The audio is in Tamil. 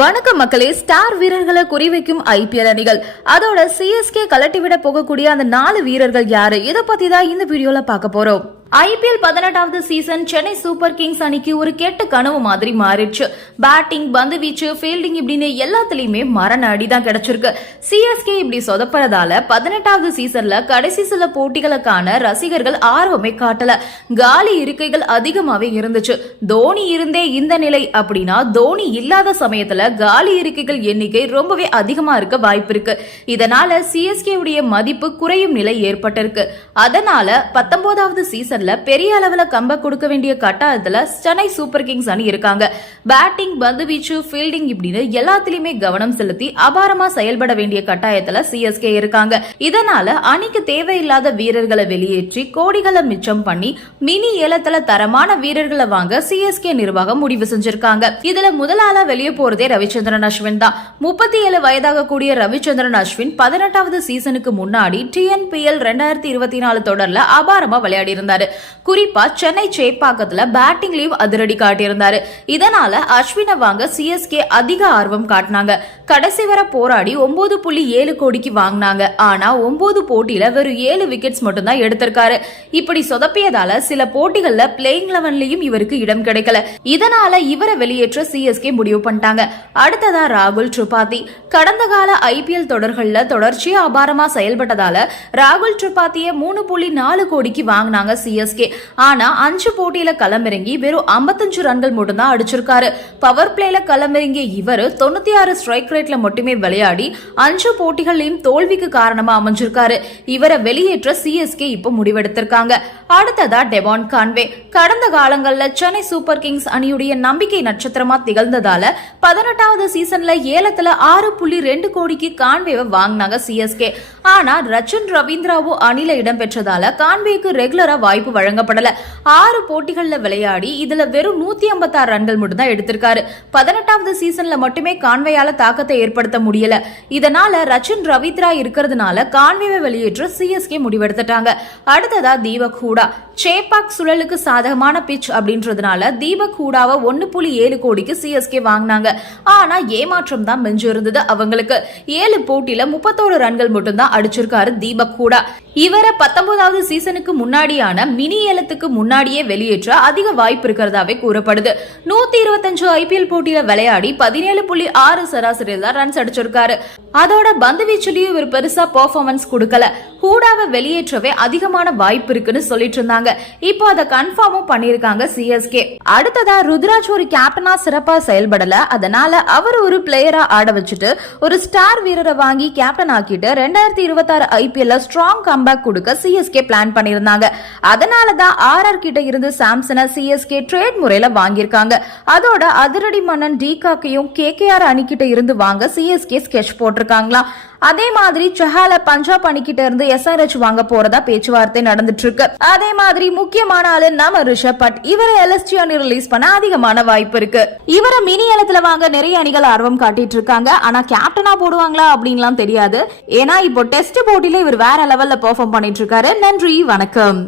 வணக்கம் மக்களே ஸ்டார் வீரர்களை குறிவைக்கும் ஐபிஎல் அணிகள். அதோட சிஎஸ்கே கலட்டிவிட போகக்கூடிய அந்த நாலு வீரர்கள் யாரு? இதை பத்தி தான் இந்த வீடியோல பார்க்க போறோம். ஐபிஎல் பதினெட்டாவது சீசன் சென்னை சூப்பர் கிங்ஸ் அணிக்கு ஒரு கெட்ட கனவு மாதிரி மாறிடுச்சு. பேட்டிங் பந்து வீச்சு ஃபீல்டிங் இப்படின்னு எல்லாத்துலயுமே மரண அடி தான் கிடைச்சிருக்கு. சிஎஸ்கே இப்படி சொதப்பறதால பதினெட்டாவது சீசன்ல கடைசி சில போட்டிகளுக்கான ரசிகர்கள் ஆர்வமே காட்டல. காலி இருக்கைகள் அதிகமாவே இருந்துச்சு. தோனி இருந்தே இந்த நிலை அப்படின்னா தோனி இல்லாத சமயத்துல காலி இருக்கைகள் எண்ணிக்கை ரொம்பவே அதிகமா இருக்க வாய்ப்பு இருக்கு. இதனால சிஎஸ்கே உடைய மதிப்பு குறையும் நிலை ஏற்பட்டிருக்கு. அதனால பத்தொன்பதாவது சீசன்ல பெரிய அளவுல கம்ப கொடுக்க வேண்டிய கட்டாயத்துல சென்னை சூப்பர் கிங்ஸ் அணி இருக்காங்க. பேட்டிங் பந்து வீச்சு ஃபீல்டிங் இப்படின்னு எல்லாத்திலயுமே கவனம் செலுத்தி அபாரமா செயல்பட வேண்டிய கட்டாயத்துல சிஎஸ்கே இருக்காங்க. இதனால அணிக்கு தேவையில்லாத வீரர்களை வெளியேற்றி கோடிகளை மிச்சம் பண்ணி மினி ஏலத்துல தரமான வீரர்களை வாங்க சிஎஸ்கே நிர்வாகம் முடிவு செஞ்சிருக்காங்க. இதுல முதலாளா வெளியே போறதே ரவிச்சந்திரன் அஸ்வின் தான். முப்பத்தி ஏழு வயதாக கூடிய ரவிச்சந்திரன் அஸ்வின் பதினெட்டாவது சீசனுக்கு முன்னாடி டிஎன்பிஎல் ரெண்டாயிரத்தி இருபத்தி நாலு தொடர்ல அபாரமா விளையாடி இருந்தாரு. குறிப்பா சென்னை சேப்பாக்கத்துல பேட்டிங் லீவ் அதிரடி காட்டியிருந்தாரு. இதனால அஸ்வினை வாங்க சிஎஸ்கே அதிக ஆர்வம் காட்டினாங்க. கடைசி வர போராடி ஒன்பது புள்ளி ஏழு கோடிக்கு வாங்கினாங்க. ஆனா ஒன்பது போட்டியில வெறும் ஏழு விக்கெட்ஸ் மட்டும் தான் எடுத்திருக்காரு. இப்படி சொதப்பியதால சில போட்டிகள்ல பிளேயிங் லெவன்லயும் இவருக்கு இடம் கிடைக்கல. இதனால இவரை வெளியேற்ற சிஎஸ்கே முடிவு பண்ணிட்டாங்க. அடுத்ததா ராகுல் திரிபாதி. கடந்த கால ஐபிஎல் தொடர்கள்ல தொடர்ச்சியா அபாரமா செயல்பட்டதால ராகுல் திரிபாத்திய மூணு புள்ளி நாலு கோடிக்கு வாங்கினாங்க சிஎஸ் சிஎஸ்கே ஆனா அஞ்சு போட்டியில களமிறங்கி வெறும் 55 ரன்கள் மட்டும்தான் அடிச்சிருக்காரு. பவர் பிளேல களமிறங்கிய இவர் தொண்ணூத்தி ஆறு ஸ்ட்ரைக் ரேட்ல மட்டுமே விளையாடி அஞ்சு போட்டிகளையும் தோல்விக்கு காரணமா அமைஞ்சிருக்காரு. இவரை வெளியேற்ற சிஎஸ்கே இப்போ முடிவெடுத்திருக்காங்க. அடுத்ததா டெவான் கான்வே. கடந்த காலங்கள்ல சென்னை சூப்பர் கிங்ஸ் அணியுடைய நம்பிக்கை நட்சத்திரமா திகழ்ந்ததால பதினெட்டாவது சீசன்ல ஏலத்துல ஆறு புள்ளி ரெண்டு கோடிக்கு கான்வேவை வாங்கினாங்க சிஎஸ்கே ஆனா ரச்சன் ரவீந்திராவோ அணில இடம்பெற்றதால கான்வேக்கு ரெகுலரா வாய்ப்பு வழங்கப்படல. ஆறு போட்டிகள்ல விளையாடி இதுல வெறும் நூத்தி ஐம்பத்தாறு ரன்கள் மட்டும் தான் எடுத்திருக்காரு. பதினெட்டாவது சீசன்ல மட்டுமே கான்வேயால தாக்கத்தை ஏற்படுத்த முடியல. இதனால ரச்சன் ரவீந்திரா இருக்கிறதுனால கான்வேவை வெளியேற்ற சிஎஸ்கே முடிவெடுத்துட்டாங்க. அடுத்ததா தீபக் ஹூடா. あ சேப்பாக் சுழலுக்கு சாதகமான பிச் அப்படின்றதுனால தீபக் ஹூடாவை ஒன்னு புள்ளி ஏழு கோடிக்கு சிஎஸ்கே வாங்கினாங்க. ஆனா ஏமாற்றம் தான் மிஞ்சு இருந்தது அவங்களுக்கு. ஏழு போட்டியில முப்பத்தோரு ரன்கள் மட்டும்தான் அடிச்சிருக்காரு தீபக் ஹூடா. இவரை பத்தொன்பதாவது சீசனுக்கு முன்னாடியான மினி ஏலத்துக்கு முன்னாடியே வெளியேற்ற அதிக வாய்ப்பு இருக்கிறதாவே கூறப்படுது. நூத்தி இருபத்தஞ்சு ஐபிஎல் போட்டியில விளையாடி பதினேழு புள்ளி ஆறு சராசரியில் தான் ரன்ஸ் அடிச்சிருக்காரு. அதோட பந்து வீச்சுலயும் இவர் பெருசா பெர்ஃபார்மன்ஸ் கொடுக்கல. ஹூடாவை வெளியேற்றவே அதிகமான வாய்ப்பு இருக்குன்னு சொல்லிட்டு இருந்தாங்க. இப்போ அதை கன்ஃபார்மும் பண்ணியிருக்காங்க சிஎஸ்கே அடுத்ததா ருத்ராஜ் ஒரு கேப்டனா சிறப்பா செயல்படல. அதனால அவர் ஒரு பிளேயரா ஆட வச்சுட்டு ஒரு ஸ்டார் வீரரை வாங்கி கேப்டன் ஆக்கிட்டு ரெண்டாயிரத்தி இருபத்தாறு ஐபிஎல்ல ஸ்ட்ராங் கம்பேக் கொடுக்க சிஎஸ்கே பிளான் பண்ணியிருந்தாங்க. அதனால தான் ஆர்ஆர் கிட்ட இருந்து சாம்சனை சிஎஸ்கே ட்ரேட் முறையில வாங்கியிருக்காங்க. அதோட அதிரடி மன்னன் டிகாக்கையும் கேகேஆர் அணிக்கிட்ட இருந்து வாங்க சிஎஸ்கே ஸ்கெட்ச் போட்டிருக்காங்களா அதே மாதிரி செஹால பஞ்சாப் அணிக்கிட்ட இருந்து எஸ்ஆர்எச் வாங்க போறதா பேச்சுவார்த்தை நடந்துட்டு இருக்கு அதே மாதிரி முக்கியமான ஆளு நம்ம ரிஷப் பட் இவரை எல்எஸ்டி அணி ரிலீஸ் பண்ண அதிகமான வாய்ப்பு இருக்கு. இவரை மினி ஏலத்துல வாங்க நிறைய அணிகள் ஆர்வம் காட்டிட்டு இருக்காங்க ஆனா கேப்டனா போடுவாங்களா அப்படின்லாம் தெரியாது. ஏன்னா இப்போ டெஸ்ட் போட்டியில இவர் வேற லெவல்ல பெர்ஃபார்ம் பண்ணிட்டு இருக்காரு நன்றி வணக்கம்.